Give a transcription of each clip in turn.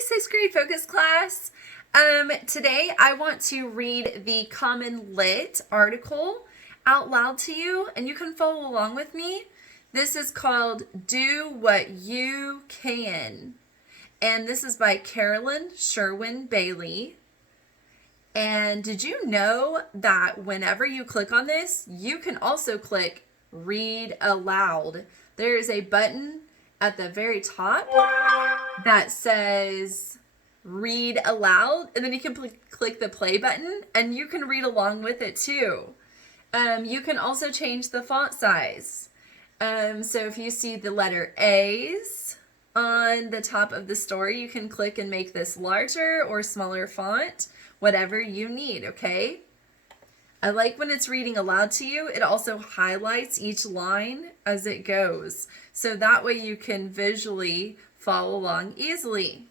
Hi, sixth grade focus class. Today I want to read the CommonLit article out loud to you, and you can follow along with me. This is called Do What You Can, and this is by Carolyn Sherwin Bailey. And did you know that whenever you click on this, you can also click Read Aloud? There is a button at the very top that says Read Aloud, and then you can click the play button and you can read along with it too. You can also change the font size. So if you see the letter A's on the top of the story, you can click and make this larger or smaller font, whatever you need, okay? I like when it's reading aloud to you. It also highlights each line as it goes, so that way you can visually follow along easily.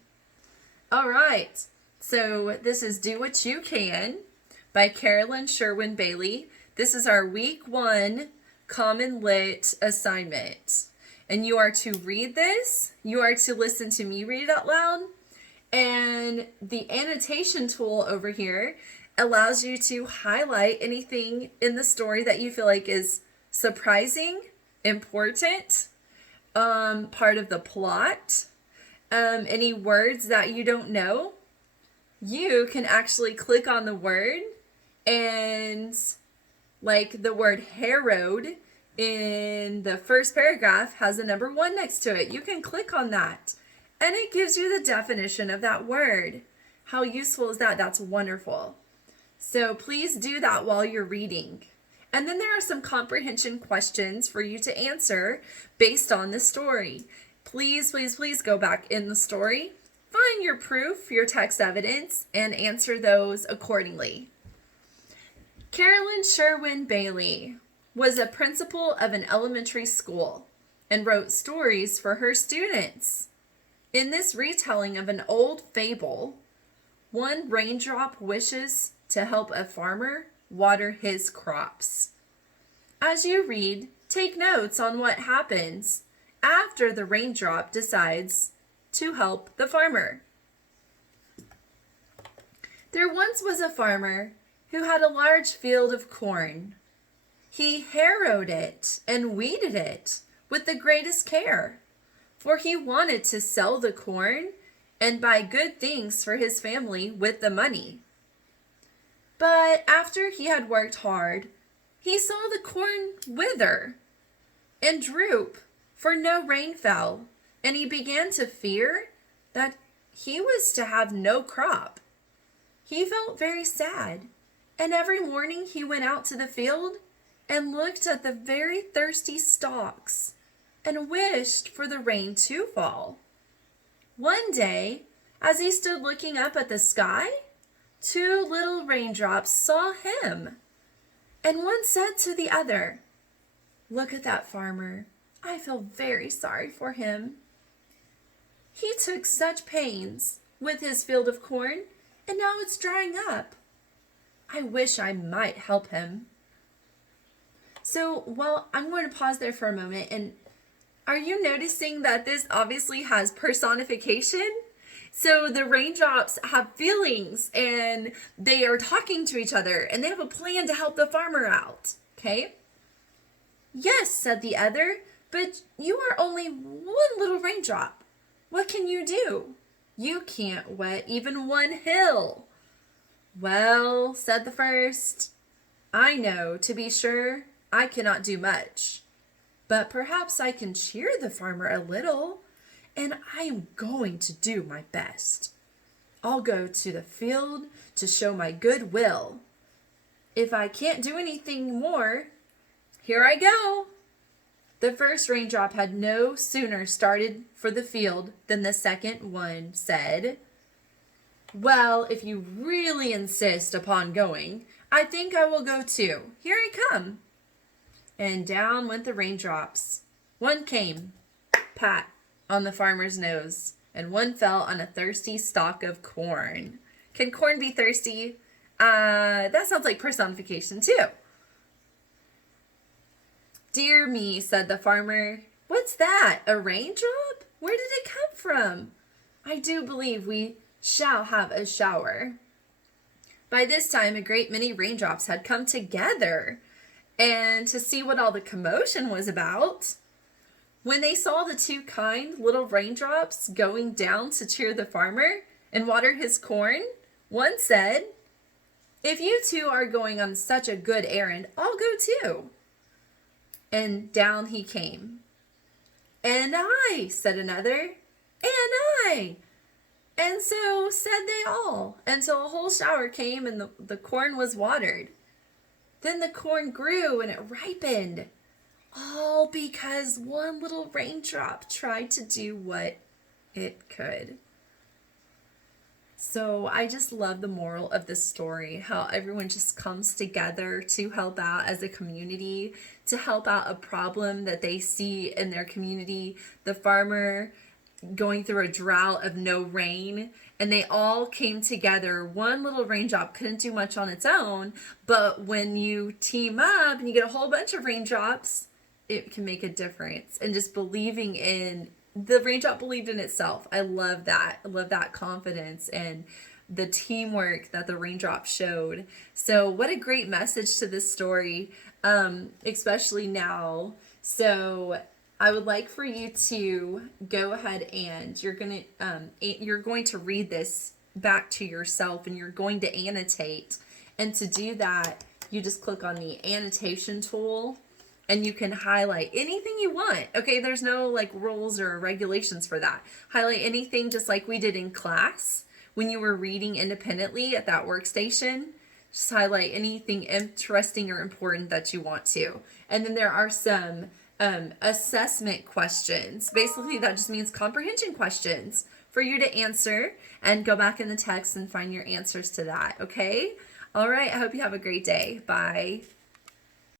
All right, so this is Do What You Can by Carolyn Sherwin Bailey. This is our week 1 CommonLit assignment. And you are to read this, you are to listen to me read it out loud, and the annotation tool over here allows you to highlight anything in the story that you feel like is surprising, important, part of the plot, any words that you don't know. You can actually click on the word, and like the word harrowed in the first paragraph has a number 1 next to it. You can click on that and it gives you the definition of that word. How useful is that? That's wonderful. So please do that while you're reading. And then there are some comprehension questions for you to answer based on the story. Please, please, please go back in the story, find your proof, your text evidence, and answer those accordingly. Carolyn Sherwin Bailey was a principal of an elementary school and wrote stories for her students. In this retelling of an old fable, one raindrop wishes to help a farmer water his crops. As you read, take notes on what happens after the raindrop decides to help the farmer. There once was a farmer who had a large field of corn. He harrowed it and weeded it with the greatest care, for he wanted to sell the corn and buy good things for his family with the money. But after he had worked hard, he saw the corn wither and droop, for no rain fell, and he began to fear that he was to have no crop. He felt very sad, and every morning he went out to the field and looked at the very thirsty stalks and wished for the rain to fall. One day, as he stood looking up at the sky, 2 little raindrops saw him, and one said to the other, "Look at that farmer. I feel very sorry for him. He took such pains with his field of corn, and now it's drying up. I wish I might help him." So, well, I'm going to pause there for a moment, and are you noticing that this obviously has personification? So the raindrops have feelings and they are talking to each other and they have a plan to help the farmer out, okay? "Yes," said the other, "but you are only one little raindrop. What can you do? You can't wet even one hill." "Well," said the first, "I know, to be sure, I cannot do much, but perhaps I can cheer the farmer a little, and I am going to do my best. I'll go to the field to show my good will. If I can't do anything more, here I go." The first raindrop had no sooner started for the field than the second one said, "Well, if you really insist upon going, I think I will go too. Here I come." And down went the raindrops. One came, pat, on the farmer's nose, and one fell on a thirsty stalk of corn. Can corn be thirsty? That sounds like personification too. "Dear me," said the farmer, "what's that? A raindrop? Where did it come from? I do believe we shall have a shower." By this time, a great many raindrops had come together, and to see what all the commotion was about. When they saw the two kind little raindrops going down to cheer the farmer and water his corn, one said, "If you two are going on such a good errand, I'll go too." And down he came. "And I," said another, "and I." And so said they all, until a whole shower came and the corn was watered. Then the corn grew and it ripened, all because one little raindrop tried to do what it could. So I just love the moral of this story, how everyone just comes together to help out as a community, to help out a problem that they see in their community. The farmer going through a drought of no rain, and they all came together. One little raindrop couldn't do much on its own, but when you team up and you get a whole bunch of raindrops, it can make a difference. And just believing in the raindrop believed in itself. I love that. I love that confidence and the teamwork that the raindrop showed. So what a great message to this story, especially now. So I would like for you to go ahead and you're going to read this back to yourself, and you're going to annotate. And to do that, you just click on the annotation tool, and you can highlight anything you want. Okay, there's no like rules or regulations for that. Highlight anything just like we did in class when you were reading independently at that workstation. Just highlight anything interesting or important that you want to. And then there are some assessment questions. Basically, that just means comprehension questions for you to answer, and go back in the text and find your answers to that. Okay? All right. I hope you have a great day. Bye.